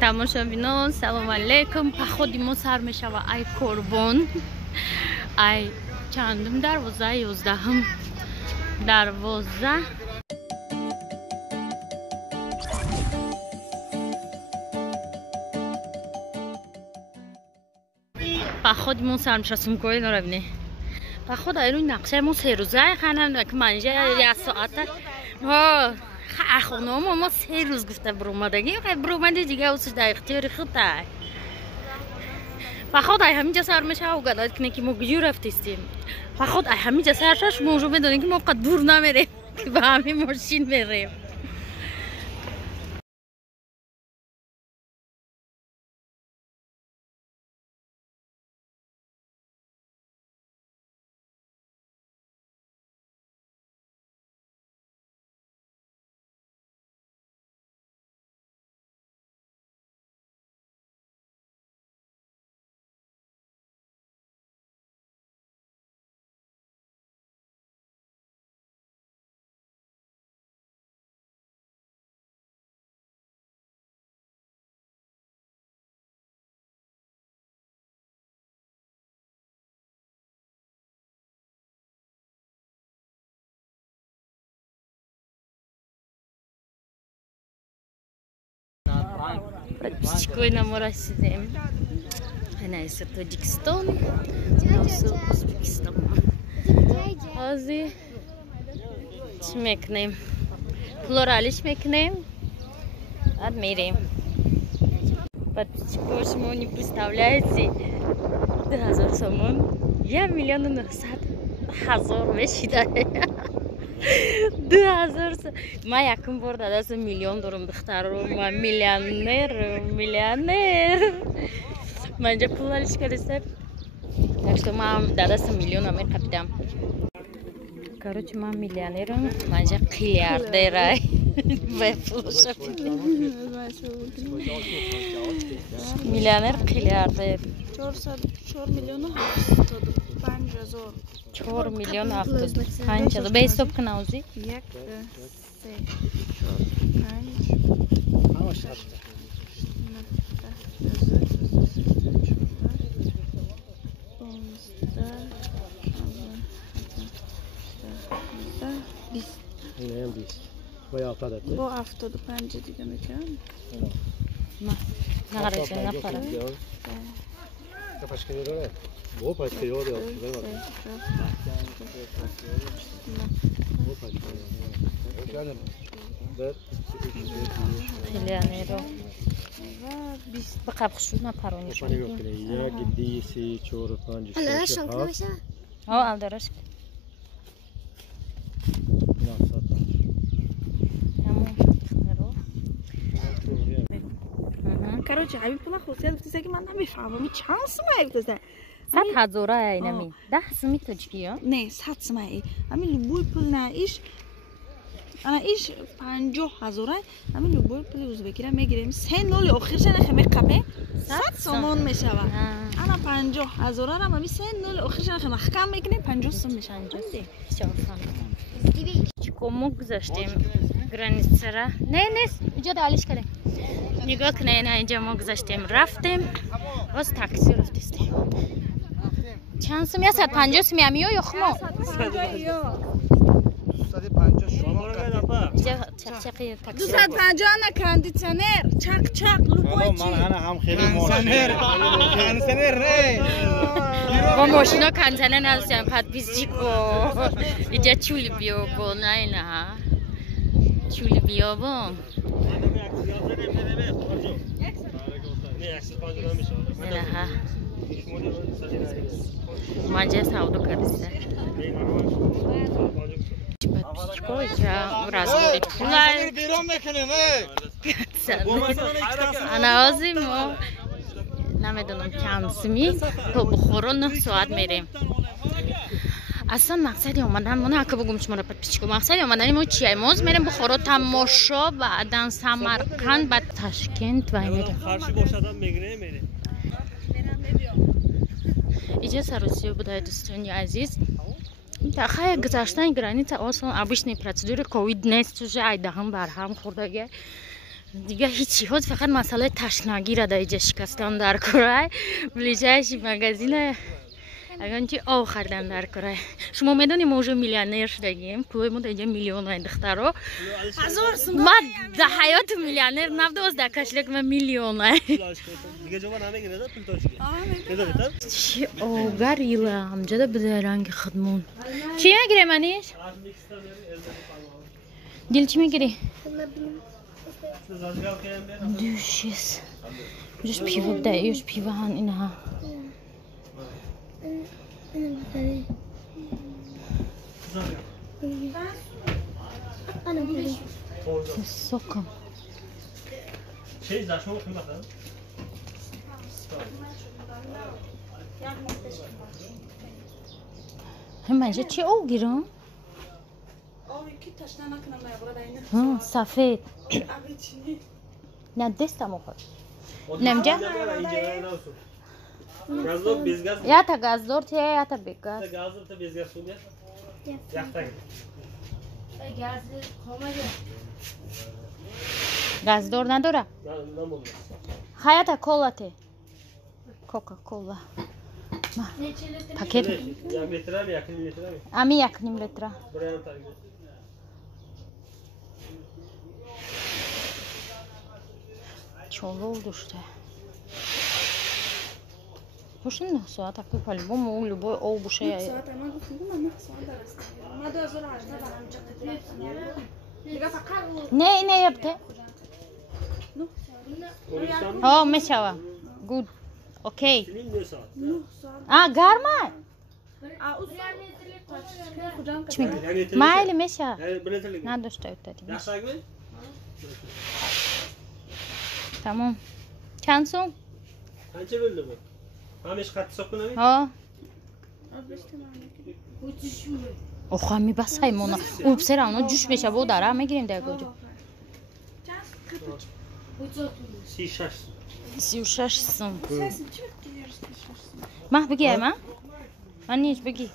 тамошобинон салом алейкум. походи мо сар мешава. ай қурбон, ай чандум дарвоза 11 дарвоза. походи мо сар мешава. сумкои нора бинед. поход айрӯи нақшаи мо 3 рӯза ханан ки манҷа 1 соата خانم ما 3 روز گفته برآمدگی برآمدی دیگه اوسش در اختیار خودت فقط همینجا سر میشه و گداد کنه که ما کجا رفتیم فقط همینجا سرش ما جو بدونیم که ما قد دور نمیریم که با همین ماشین میریم Подписчикой нам расидем. Она из Таджикистана, нас Узбекистан. Ази чмекнем. Флорали чмекнем. Адмирим. Подписчиков мы не представляете. 2000 сомон. 1,900,000 вешида. 2000 ما یکم بار دست میلیون دارم دخترم من میلیونر من اینجا پولش کردم так من دست میلیون هم می‌خریدم короче من میلیونرم من اینجا قیلیاردرم به پولش میلیونر قیلیاردر 4 میلیون و 5000 4 میلیون 75 به حساب کن اوزی 1 3 با 75 دیگه میکنم نه نقرش نپره Başka yere bu başka yol yok. Bu başka yol. Yani ver. Milyonero. Biz bakıp şuna paranı şu. Yok ki ya giddiyse 4 5 6. O aldırış. короче ами пула хусият гуфтасе ки ман намефаҳмам чанд сумае гуфтасе 100,000 айнами 10 сumi тоҷикиё не 100 сумае ами любой пул на иш ана иш 50,000 ами любой пули узбекира мегирем 3 ноли охирша нахе меқапе 100 сомон мешава ана 50,000 рам ами 3 ноли охирша нахе маҳкам мекунем 50 сум мешава чикому гузаштем границара не иҷо далиш кардем نگاه کنه اینجا ما گذاشتیم رفتیم باز تاکسی رفتیم چند سومی هست 50 سومی همی یا خما 250 شما چقی تاکسی 250 انا کاندیشنر چاق لوبوی چی من هم خیلی کاندیشنر با ماشینا کاندیشنر نداشتیم پد بیزیکو اینجا چولی بیو با نه چولی بیو با نه مانجا ساودو کردیسته چیکویچا رازوری پولای بیرون میکنیم انا آزیم و نمیدونم چند سمی تو بخورو 9 ساعت میریم اصلا مقصدی اومدن من حق بگم شما را подписчиков مقصدی اومدن ما چیه موز میریم بخورو تماشا بعدن سمرقند بعد تاشکند و میریم خارجی باشه آدم میگیره میره اینجا سروسی بودای دوستان عزیز تاخیر گذاشتن گرانیت آسان обычный процедуры کووید نیست چون ایده هم بر هم خوردگی دیگه هیچی هست فقط مسئله تشنگی را در اینجا شکستان در کره بلیجهش مگزینه اگر چی آو خردن در کره شما میدونی ما اوجا میلیونر شدگیم پوی ما در اینجا میلیون اندخته رو 1000 سوم ما در حیات میلیونر نبوده از در کشلک من میلیونه دیگه جوان همه گیره پول داشت چی آگر ایله همجا ده بده رنگ خدمون چی میگیره منیش؟ دل چی میگیری؟ دوشیز جوش پیوه بده ایوش پیوه هن اینها سوکم şey zaşma bakayım bakalım. هم اینجا چی او گیرم؟ کی تشنه نکنم برای اینه ها سفید آبی چینی نه دستم خود نمجا Gazlo bez gaz. یا تا گازدور تیه یا تا بیگاز Gazlo ta bez gaz suya. Yakta. گازدور نداره Ne oldu? حیاتا کولا تی کوکا کولا پاکت Ya metre mi yakın metre mi? امی یک نیم لیتره Buraya mı takip? چولو داشته خوش نه ساعت اکی پلی با مو لبو او بوشه یا ساعت ما گفتم من نه ساعت درست ما 2018 برام چقدر دیگه فقط نه اینه یبته ها میشوه گود اوکی Senin ne saat? گرمه کجا چی میگی؟ Yani yeterli. مایلی میشه Yani bu ne terlik? نداشته ایتادیم Yaşlar gibi. تمام چند سوم؟ Kaça böldü bu? Hamiş katı sokun abi. ها اوخه می بس های مونا او بسر اونا جوش بشه با داره میگیریم در گوجه 36. 36 سوم Sesin çok diyoruz. مه بگی ما؟ من نیش بگی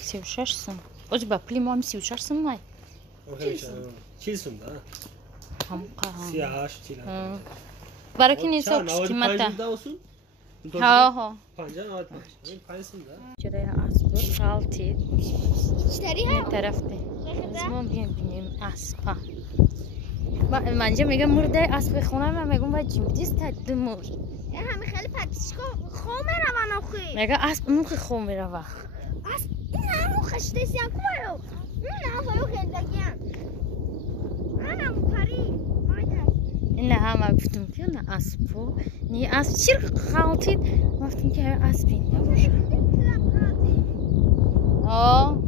36 سوم اوج با پلی ما هم 36 سوم های Çilsun da. هم قهام Siyah, çilah. برای که نیست اوکش قیمت ده da olsun. ها ها Pancan avat. Paysın da. جرای اسب سالتی این طرفته ما بینیم اسبا منجا میگم مرده اسب خونه من میگم باید جیمدیست تدمور همه خیلی پتیشکا خومه روان آخی میگه اسب نوخ خون میره وقت این همون خشتشی هم کمارو این همه خیلی هم همون پری این همه گفتم که نه اسبو نی اسب چیر خالتید گفتم که اسب این نباشه آه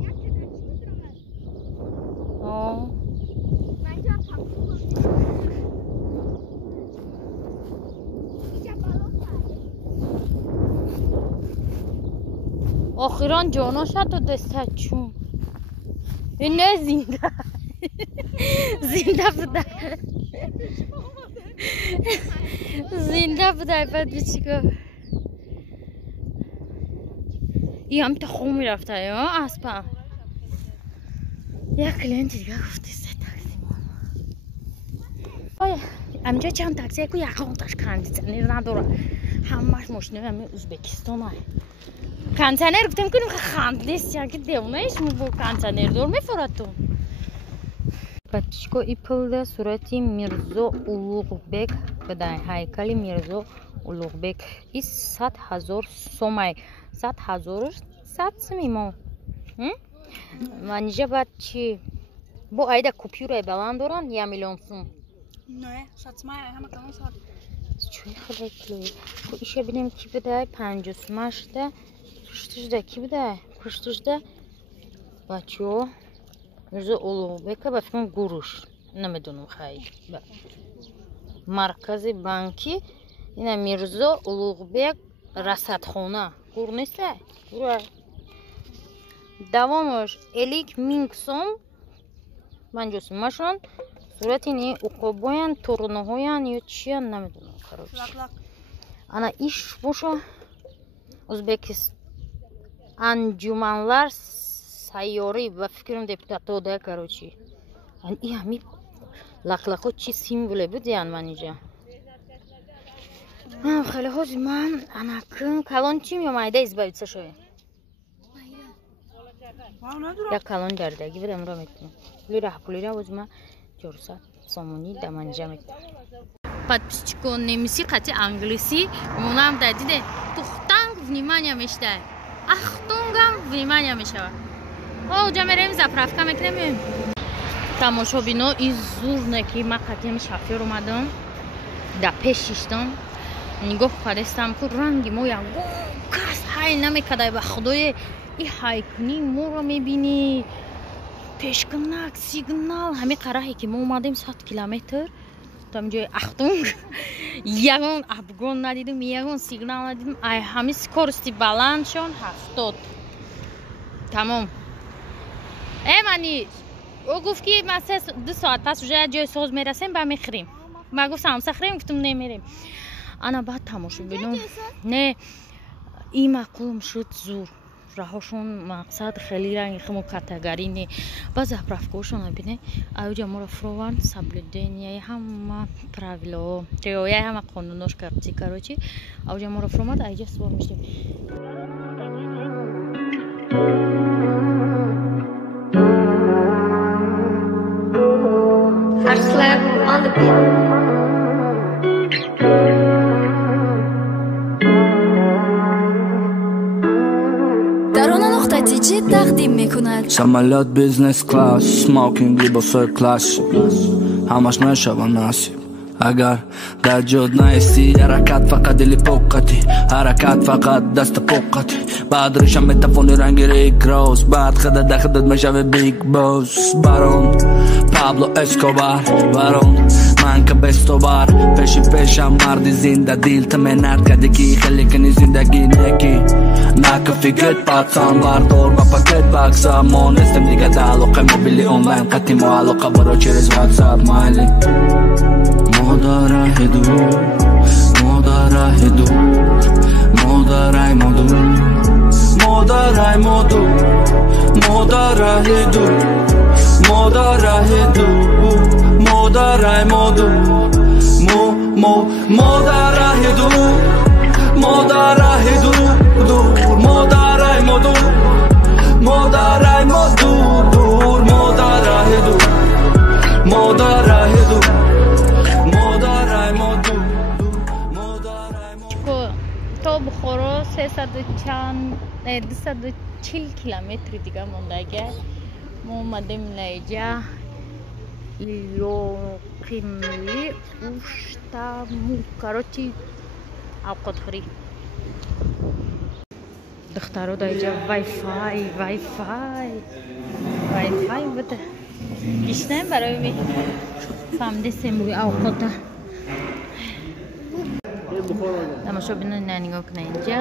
آه آخران جانا شد و دسته چون این نه زنده زنده بوده زنده بوده بعد بیچیکار این هم تا خون میرفته یا اسبا یک کلینت دیگه گفتی سه تاکسی آیا امجا چند تاکسی که یکانتش کندیزنیر نداره همش ماشینه همه ازبکستان های کانتینر گفتم که خند نیست یا که دیونهش با کانتینر دور میفراتون بچکو ای پلده صورتی میرزا اولوغبک بدای هیکل میرزا اولوغبک ای 100,000 سومای 100,000 100 سمی ما منیجا بعد چی با ایده کپیورای بلند دارن 1 میلیون سوم نه ساتمای همه کلان سات چوی خیلی کلوی خب ایشه بینیم کی بده 50 سومش ده پشتش ده کی بده پشتش ده بچه ها میرزا اولوغبک بفکرم گروش نمیدونم خیلی مرکز بانکی اینه میرزا اولوغبک رصدخانه گور نیسته گوره دوامش الیک مینگ سوم 50 سومشون صورت اینه اقاباین تورنه هاین یا چی نمیدونم انا iş boşa Uzbekistan Anjumanlar сайёрӣ ба фикрам депутатода карочи и ҳами лақлақо чи символе будиян манижа хеле ҳози ман анакун калон чим ё майда избавица шови я калон дардаги будам ро метунам пулира пулира ҳози ман 400 сомонӣ да манижа метунам подписчико немиси қати англиси монам дадиде тухтанг внимание мештай ахтунгам внимание мешава оҷа мерем заправка мекунем тамошобино из зурне ки ма қатиям шофёр омадам да пешиштам нигоҳ кардестам ку ранги мо ягон кас ҳай намекадай ба худое и ҳайкуни моро мебини пешкунак сигнал ҳами қараҳе ки мо омадем 100 километр там ҷои ахтунг ягон абгон надидим ягон сигнал надидим ай ҳами скорости баландшон 70 тамом мани ӯ гуфт ки ма 2 соат пас уже ҷои соз мерасем ба мехӯрем ма гуфтам ҳамсахӯрем гуфтам немерем ана баъд тамошо бинум не и маъқулам шуд зур раҳошон мақсад хеле ранги хмо катагарини ба заправкаошон бинე аёҷа моро фурованд соблюдение ҳама правило риояи ҳама қонунош карди карочи аёҷа моро фуромад аёҷа субор мештем Slap on the beat. Дарона нуқта тиҷи тақдим мекунад. Самолет бизнес класс, смокинг либосой классик. Ҳамаш мешава насиб. Агар дар ҷод наисти, ҳаракат фақат дили поқати, ҳаракат фақат даста поқати. Баъд рӯшан метавони ранги Рик Рос, баъд хидат дар хидат мешави Биг Босс. Барон Пабло Эскобар, барон ман ка бестобар, пеши пешам марди зинда дил та менард кади ки хеле кани зиндаги неки. Нака фигет пацан бардор ба пакет бакса, мо нестем дига да алоқа мобили онлайн, қати мо алоқа баро через WhatsApp майли. Модарай ду, модарай ду, модарай моду, модарай моду, модарай ду, модарай ду, модарай моду, модарай ду, модарай ду, модарай моду, модарай моду, модарай ду, модарай ду. То Бухоро 240 километри дига мондага мо омадем лайҷа ёқимли уштаму карочи авқотхӯрӣ духтаро даҷа вайфай буда гишнаем барои ми фамдесем рӯи авқота тамошо бинед на нигоҳ кунед инҷа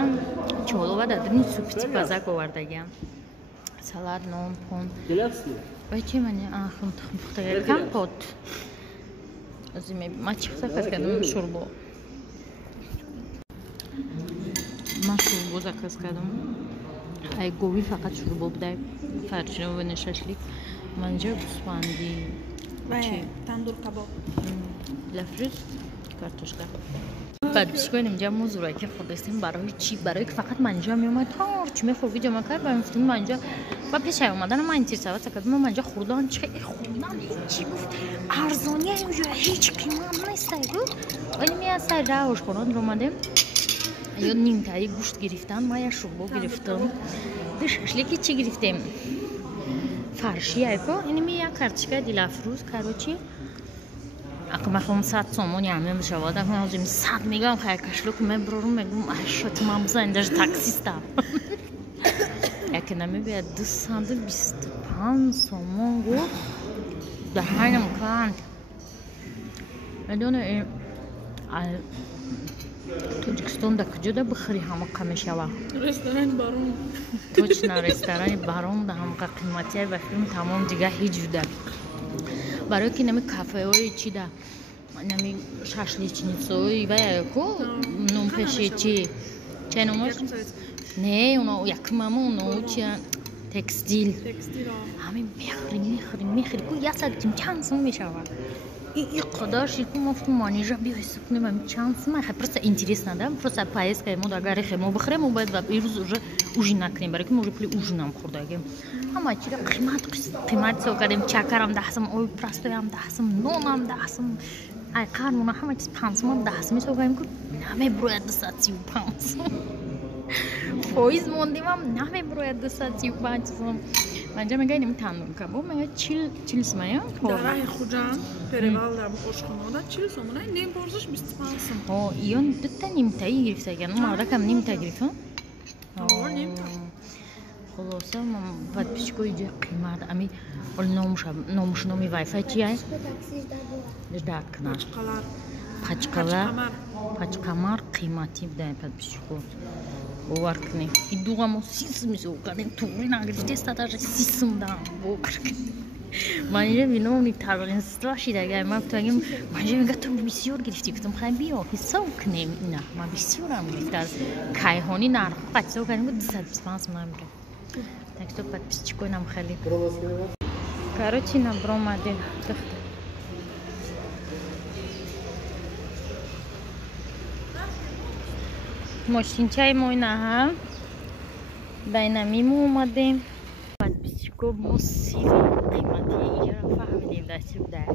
чолова дадани супити базак овардагиам салат нон пон вай чи мани ахм тухм пухтага компот азиме ма чи заказ кардам шурбо ман шурбо заказ кардам ай гови фақат шурбо будай фаршино шашлик манҷа гӯспанди тандур кабоб лафрӯз картошка подписчикои инҷа мо зураки худестем барои чӣ барои ки фақат ман инҷа меомад чӣ мехӯр видео мекард ба мифтим ман инҷа ба пешай омаданам ман интересоваться кардам ман инҷа хурдан чӣ хурдан чӣ гуфт арзония инҷа ҳеҷ қимат нестай гуфт вале ми аз сайра ошкорон омадем ё нимтаи гӯшт гирифтан ман я шурбо гирифтам ду шашлики чӣ гирифтем фарши айко ин ми як карточка дилафрӯз карочи ақмахом 100 сомони ҳамем шавода ҳозим 100 мегам хай кашлук меброрум мегум ашот мамзан даже таксистам яке намебияд 225 сомон гуфт даҳанам канд медони тоҷикистон да куҷода бихӯри ҳамақа мешава ресторани барон точно ресторани барон да ҳамақа қиматия ба филм тамом дига ҳеҷ жуда барои ки нами кафеҳои чи да нами шашличницаҳои ваяко нонпеши чи чай номаш не оно якмаму оно чи تکستیل تکستیل ها همین میخری کو یه ساعت چند سوم میشه این قدرش که مفت مانیجا بیا حساب کنیم همین چند سوم خیلی просто интерес ندارم просто پاییز که ما داغری خیلی بخوریم و باید و بیروز уже نکنیم برای که ما پولی уже نم خوردیم اما چیکار قیمت سو کردیم چکرم دستم اوی پرستویم دستم نونم دستم ای قرمون همه چیز 500 دستم سو کردیم که همه باید 235 فویز موندیم هم همه باید 235 Bence ben gayet tanıdım kabul. Ben çil smaya. Darah kocam perival da bu oşkona çil somuna nem borçluş mispansın. O iyon tutta nimtayı giriftagan. Marda kam nimta girifan. O nimta. خلاصه من подписчику иде қимат ами ол номи вайфай чи ай дакна пачқалар қимати да подписчику боваркни идугамо сисмис окадем тури нагрифте статажа сисмда боваркни манже виновник тарвинства шидага ман туагим манже мегату бисёр гирифти гуфтам хай биё ҳисоб кунем ина ман бисёрам гирифта аз кайҳони нарх қачсо кардим 225 ман мира так что подписчику нам хали короче набромаде ماشینچای ما اینا هم بینمی ما اومدیم подписчику موسیقی قیمتی اینجا رو فهمیدیم داشتی بوده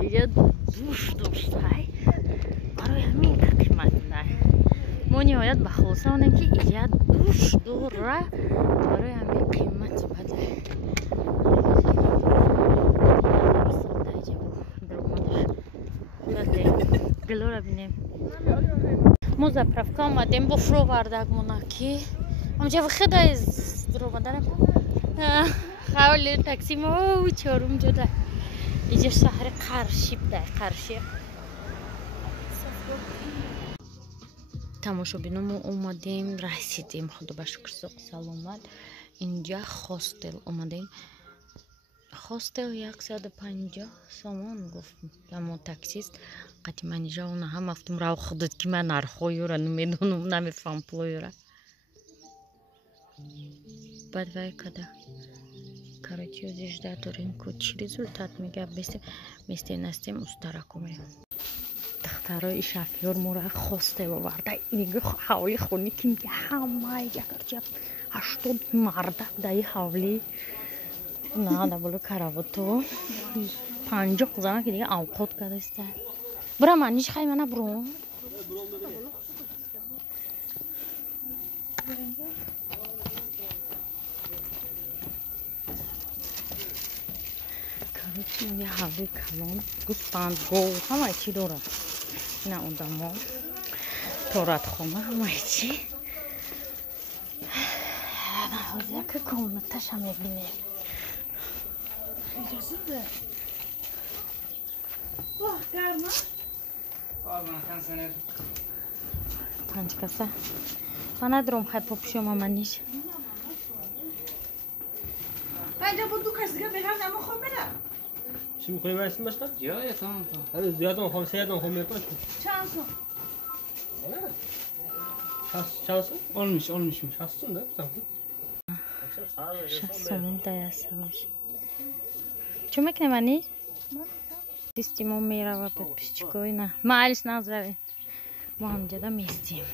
اینجا دوش های برای همین قیمت ده ما نهایت به خلاصه آنیم که اینجا دوش دوره برای همین قیمت بده گلو رو بینیم ما заправка آمدیم با فرو بردک مناکی همجا خدا از درو بدنم خواهی تاکسی ما چهارم جده اینجا شهر قرشی بده قرشی تماشا بینم اومدیم رسیدیم خدا به شکر سلامت اینجا هاستل اومدیم هاستل 150 سومن گفت اما تاکسیست قتی منیجا اونا هم افتم رو خودت که من نرخویورا نمیدونم نمیفهم پلویورا بعد وای کده короче زیجده داریم که چی результат میگه مثل نستیم استراکومه دخترای شفیور مورا خواسته بورده اینگه حوالی خونی که میگه همه یکرچه 80 مرده دایی حوالی نه دا بلو کراوتو 50 زمان که دیگه اوقات کرده است برا منیش خواهی منه برو کاروچی یه حوالی کلان گوسفند گو همه چی داره نه اون دما تورات خونه همه چی نه حوزه که کمتش هم میبینیم اجازه ده واه گرمه پنج کسه من ندارم خیلی پاپ شما منیش اینجا با دو کسی که بگم نمو خواب برم چی میکنیم برسیم باشم؟ یا تمام هر زیادم خواهم سیادم خواهم میرم چند سو؟ چند سو؟ olmuş 60 da tamam. 60 даяса باش چون میکنه منی؟ دیستیم میره و подписчику نه معلش نازره ما همجا دا میستیم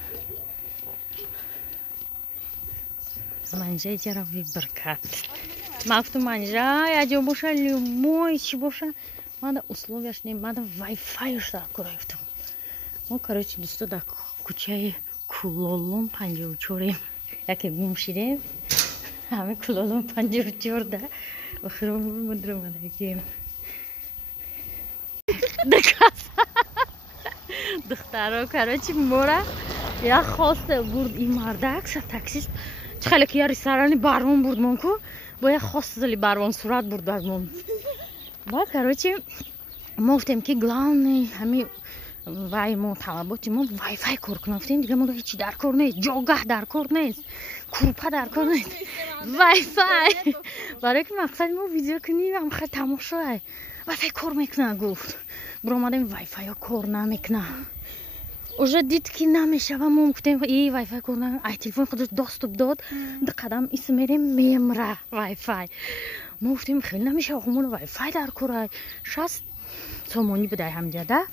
منجا جرا وی برکت مفتو منجا یا جو باشه لیموی چی باشه من دا условияш не من دا وای فایش دا گرفتم ما короче دوستا دا کوچه کلولون 54 یکی میشیریم همه کلولون 54 ده و خیرون مدرم مدرکیم دخترها короче مورا یا خواسته برد این مردک سر تاکسیست خیلی که یا رستورانی بارمان برد من کو با یا خواسته بارمان صورت برد بارمان با короче ما گفتیم که главный همین وای ما طلباتی ما وای فای کار کنم گفتیم دیگه ما هیچی در کار نیست جاگه در کار نیست کورپا در کار نیست وای فای برای که مقصد ما ویدیو کنیم هم خیلی تماشای وای فای کار میکنه گفت برو آمدیم وای فای ها کار نمیکنه уже дид ки намешава мо гуфтем и вайфай кунам ай телефон худаш доступ дод қадам ис мерем мемра вайфай мо гуфтем хеле намешава хумон вайфай дар курай 60 сомони будай ҳамҷада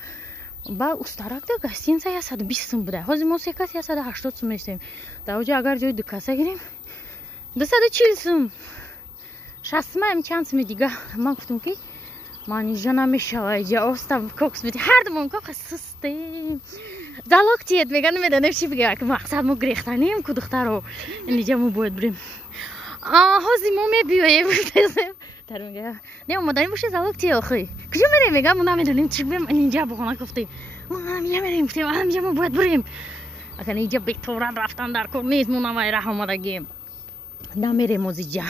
ба устаракда гостиница 120 сум будай ҳозир мо се кас 180 сум мешавем дар оҷа агар ҷои ду каса гирем 240 сум 60 маем чанд суми дига ман гуфтам ки ман инҷа намешава иҷа остам кокс буди ҳардумон кокс сустем залог чиед мега намедонем чӣ бигем ки мақсад мо гирехтанем ку духтаро инҷа мо бояд бирем ҳозир мо мебиёем тар мега не омоданӣ бошед залог чӣ охи куҷо мерем мега мо намедонем чӣ бигем инҷа баҳона гуфтем инҷа мерем гуфтем инҷа мо бояд бирем акан инҷа беторат рафтан дар кор нест мо намай раҳ омадагем намерем озиҷа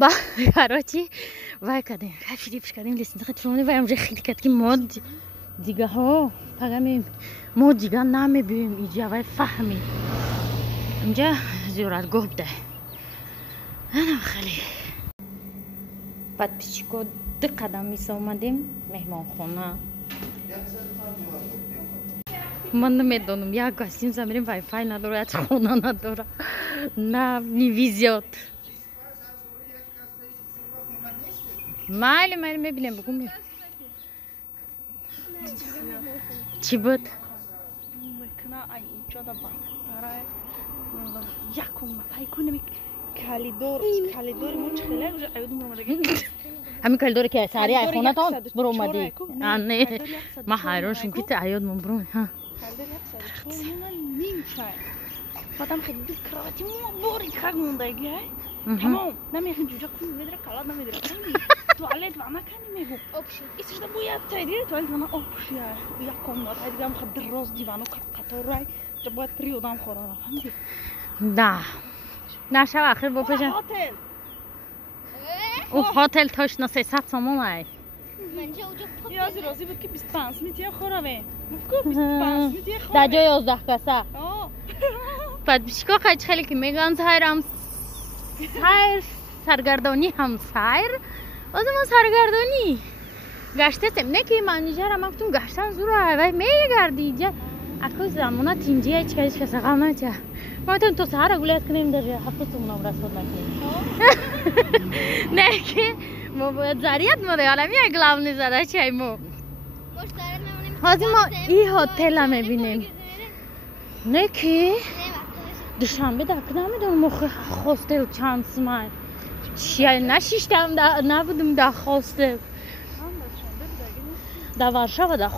ба карочи вай кардем филипш кардем лесинтахи телефони ваям же хит кард ки мо дигаҳо пагамем мо дига намебиёем иҷа вай фаҳми инҷа зиёратгоҳ буда ана хеле подписчико 2 қадам миса омадем меҳмонхона ман намедонам як гостиница мерем вайфай надора як хона надора на не везёт майли майли мебинем бугум чӣ буд ҳамин калидоре ки сари айхонатон биромадӣ не ман ҳайрон шум ки аёдмон биром Потом ходить в кровати, бори как мундаги, тамом, намехин жужа кун медра, калад намедра, туалет вана кани мегу. Общий. И что будет тайди, туалет вана общий. Я комната, тайди гам хадр роз дивану каторай, что будет приодам хорона, фамди. Да. Наша ахир бо пеша. Хотел. О хотел точно 300 сомон ай. Я разы بود که 25 میتیه خوره مفکو 25 میتیه خوره در جای 11 کسا подписчикҳо хеле ки мегӯянд сайрам сайр саргардонӣ ҳам сайр озим мо саргардонӣ гаштесем не ки менеҷера ман гуфтам гаштан зура вай мегарди иҷа акӯ замона тинҷия ҳеч каса ғам нача ман гуфтам то саҳар гулят кунем дар 70 сомонам расход накунем не ки мо бояд зарияд моде алами як главни зада чай мо ҳозир мо и ҳотела мебинем не ки душанбе дар ки намедонам охи хостел чанд сумай чия на шиштам набудем дар хостел дар варшава дар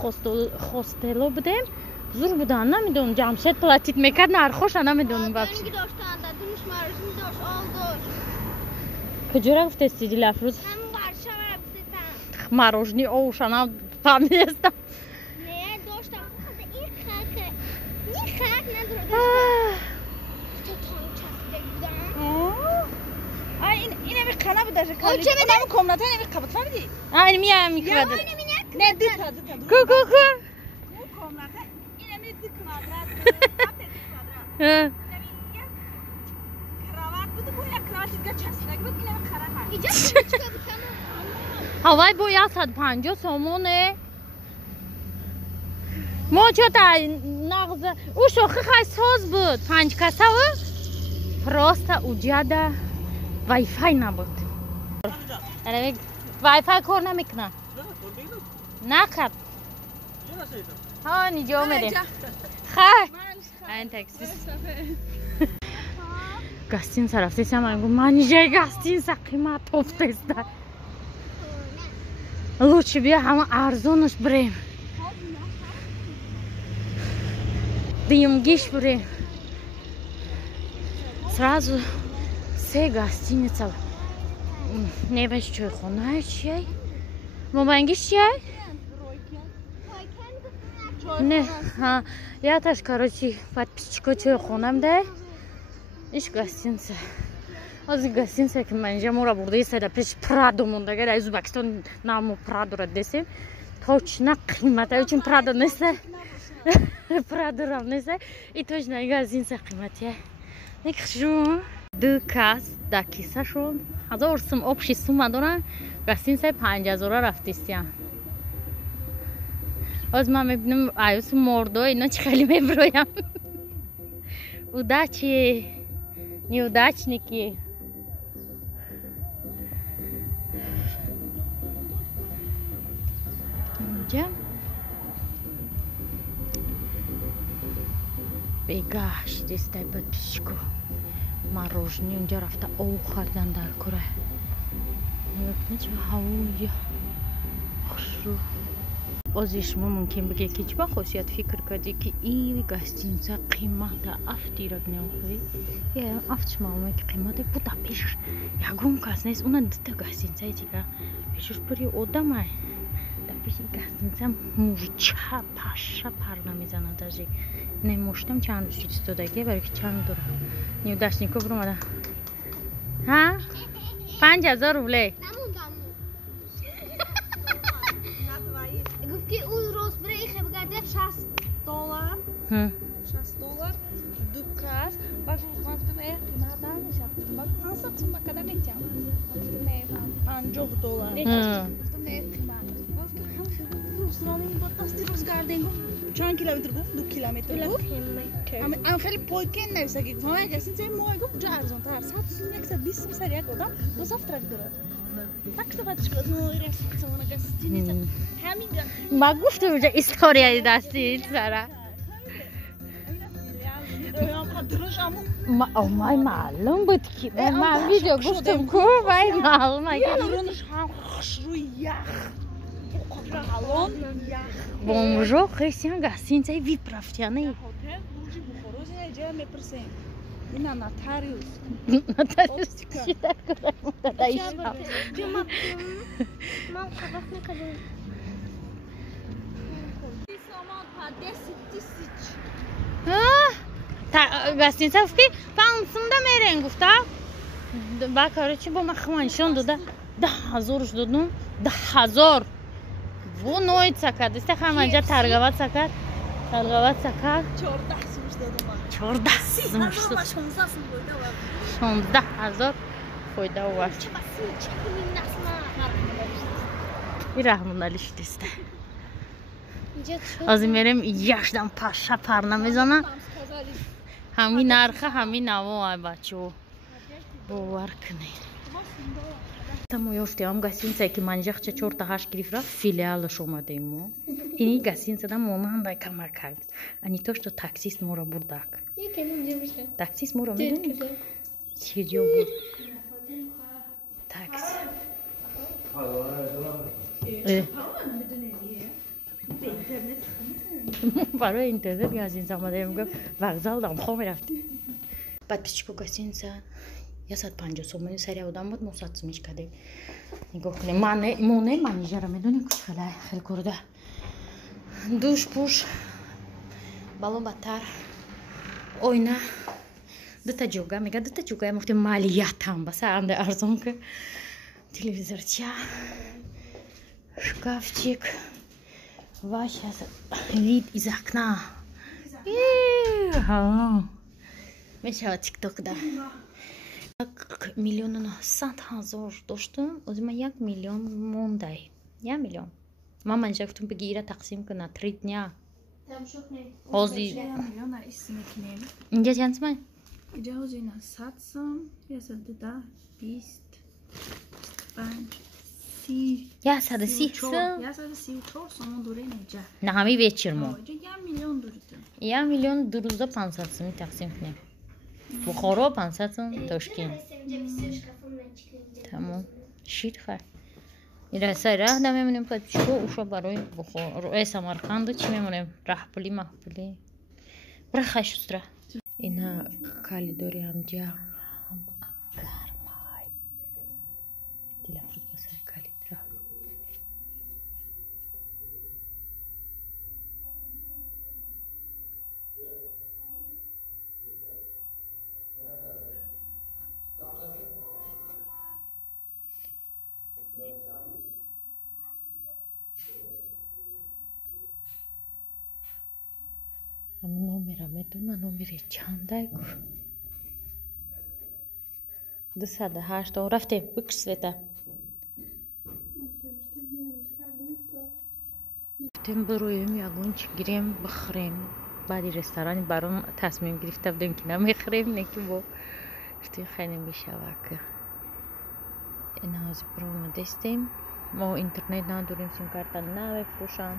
хостело будем зур будан намедонам ҷамшед платит мекард нархоша намедонам вообще куҷора гуфтести дилафрӯз мороженое овушана фамиеста не доштам худа ин хак надро ай ин ами қана буд даже кали ам комната ами қабат фамиди ай мия миквад не дита ку ку ку комната ин ами 2 квадрат кроват буд бо як кроват дига часнак буд ин ами қара иҷа ҳавай бо 150 сомоне мо чота нағза у шохи хайсоз буд 5 касава просто уҷада вайфай набуд вайфай кор намекунад накард ҳон иҷо омадем хай айн таксист гостиница рафтесам ман иҷаи гостиница қимат офтеста лучше бия ҳама арзонаш бирем димгиш бирем сразу се гостиница неваш чойхона чиай мобангиш чиай не яташ короче подписчико чойхонам да иш гостиница ҳозир гостиница ки ман инҷа мора бурда истада пеш прадо мондага дар ӯзбекистон намо прадора десем точно қимата учун прадо неста прадорам неста и точно гостиница қиматия некшу ду кас дар кисашон 1000 сум общий сумма доран гостиница 5000 рафтистиям باز من میبینم عیوس مرده اینا چه خیلی میبرویم удачи неудачники اینجا بگشت دسته подписчику мороженое اونجا رفته او خریدن در کره نگاه چه هوایی خوشرو بازش ممکن بگه که چه با خاصیت فکر کردی که این گاستینزا قیمت افتیرک نمیخوری یا افتش معلومه که قیمت بوده پیش یکون کس نیست اون دو گاستینزای دیگه پیشش پری آدمه در پیش گاستینزا موچه پاشه پر نمیزنه داشتی نموشتم چند روز چیز دادگی برای که چند دوره نیو داشتنیکو برو مده ها 5000 روبله که اون روز برای بگرده $60 $60 دکاس باید گفتم قیمت نمیشه باید 500 سوم بکده میتیم گفتم $50 گفتم قیمت باید که هم خیلی روزرانی با دستی روزگردن گفت چند کیلومتر گفت 2 کیلومتر گفت هم خیلی پایکن نمیشه که گفتم اگه سین ماه گفت جا ارزان تر 100 سوم 120 سر یک آدم دو صف ترک داره tak to patrz, no i raz co ona gastynica. Hamiga. ما گفتم اونجا استوریای دستی سره ما مای معلوم بود که من ویدیو گفتم کو وای معلوم اگه رونش هم خوش روی یخ الان یخ بونجو خیسیان گاستینزا وی پرافتیانه هتل بورجی بخوروز اینجا میپرسیم اینا ناتاریوس ناتاریوس چی در کنم دادایشم من خبخ میکنم گاستینزا فکی پانسوندا میرن گفته با کاری چی با مخمانشون داده 10,000 دادم 10,000 و نوید سکرد است همانجا ترگوات سکرد 14 سومش داد 16,000 فایده آورد این رحمونالیش دسته از این میرم یشدم پاشه پر نمیزنه همین نرخه همین نواه بچه باور کنید Там уйдем гостиница, que манжах че чорта хаш грифра филиала шомаде мо. Ини гостиница да монандай камакаг. А не то, что таксист мора бурдак. Таксист мора медони? Сидел буд. Такс. برای اینترنت گاستینزا اومده میگم وокзал دام خوب رفت. подписчику гостиница 150 сомони сари одам буд 900 сомиш каде нигоҳ кунем моне менеҷера медонӣ куч хел курда душ пуш бало баттар ойна дута ҷога мега дута ҷога муфти малиятам баса анде арзон ка телевизорча шкафчик ва сейчас вид из окна мешава тикток да миллион 100,000 доштум озима 1 миллион мондай 1 миллион ман манҷа гуфтум бигира тақсим куна 3 дня ҳозир инҷа чандсмай اینجا حوزینا 100 سوم 120 25 134 134 сомон дуре неҷа на ҳами вечермо اینجا 1 миллион дурита 1 миллион 200 сум тақсим кунем бухоро 500 сум тошкент тамом шит хай ираса раҳ да мемонем подписчику уша барои бухоро самарқанду чӣ мемонем раҳпули маҳпули бара хай шустра ина калидори ҳамҷа гармай дилафрӯз ба сари калид рафт номера медона номери чандай гуфт 208 рафтем бикш света گفتیم برویم یگون چی گیریم بخوریم. بعدی رستورانی برام تصمیم گرفته بودیم که نمیخوریم، نه که با گفتیم خیلی میشود که این از برام دستیم. ما اینترنت نداریم، سیم کارت نمیفروشن.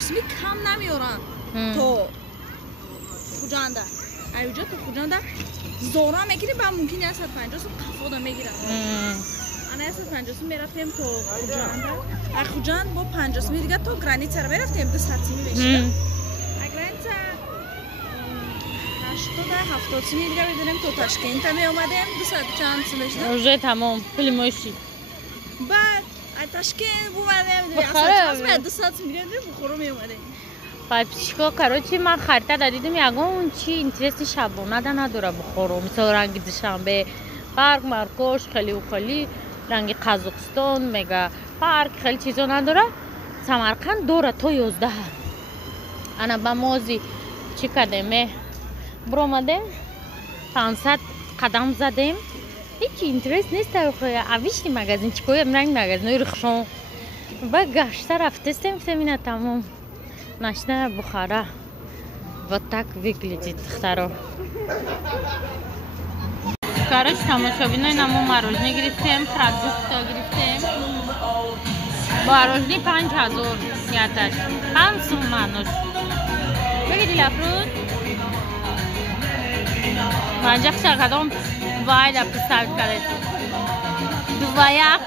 اسمی کم نمیارن تو خوجانده ایوجا تو خوجانده زورا میگیری با ممکنی 150 سو قفادا میگیرن. انا 150 سو میرفتیم تو خوجانده خوجان با 50 سو دیگه تو گرانیت رو میرفتیم 200 سو میشه. گرانیت 80 70 سو دیگه میدونیم تو تاشکند می اومدیم 200 چند سو میشه. روزه تمام پول ماشی. بعد تاشکند اومدیم اصلا 200 سو دیگه بخورو می اومدیم. پایپچیکا کاروچی من خریده دادیدم یگون چی اینترست شبانه ده نداره بخورم. مثل رنگ دوشنبه پارک مارکوش خیلی و خیلی رنگ قزاقستان میگه پارک خیلی چیزا نداره. سمرقند داره تا 11. انا با موزی چی کردیم برآمدیم 500 قدم زدیم. هیچ اینترست نیست اویشتی مگازین چیکوی رنگ مگازین رخشون با گشته رفتستیم فهمیدم تمام نشنه بخاره و так выглядит второй. Короче, тамошобиной нам мороженое грифтем, продукты грифтем. Мороженое 5000 яташ. 5 сумма нош. بگیری لفروت؟ منجا خشر کدام وای دا پسر کرد. دوایق.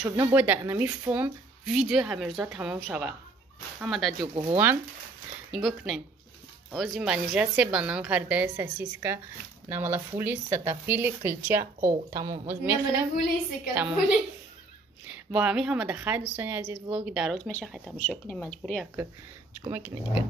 شبنا باید در نمی فون ویدیو همیرزا تمام شود. همه در جوگو هوان نگاه کنیم. اوزی منیجه سه بانان خریده ساسیسکا نمالا فولی ستافیلی کلچه او تمام اوز میخوریم تمام با همین همه در خیلی دوستانی عزیز ولاگی در روز میشه خیلی تماشا کنیم مجبوری که چکو میکنید دیگه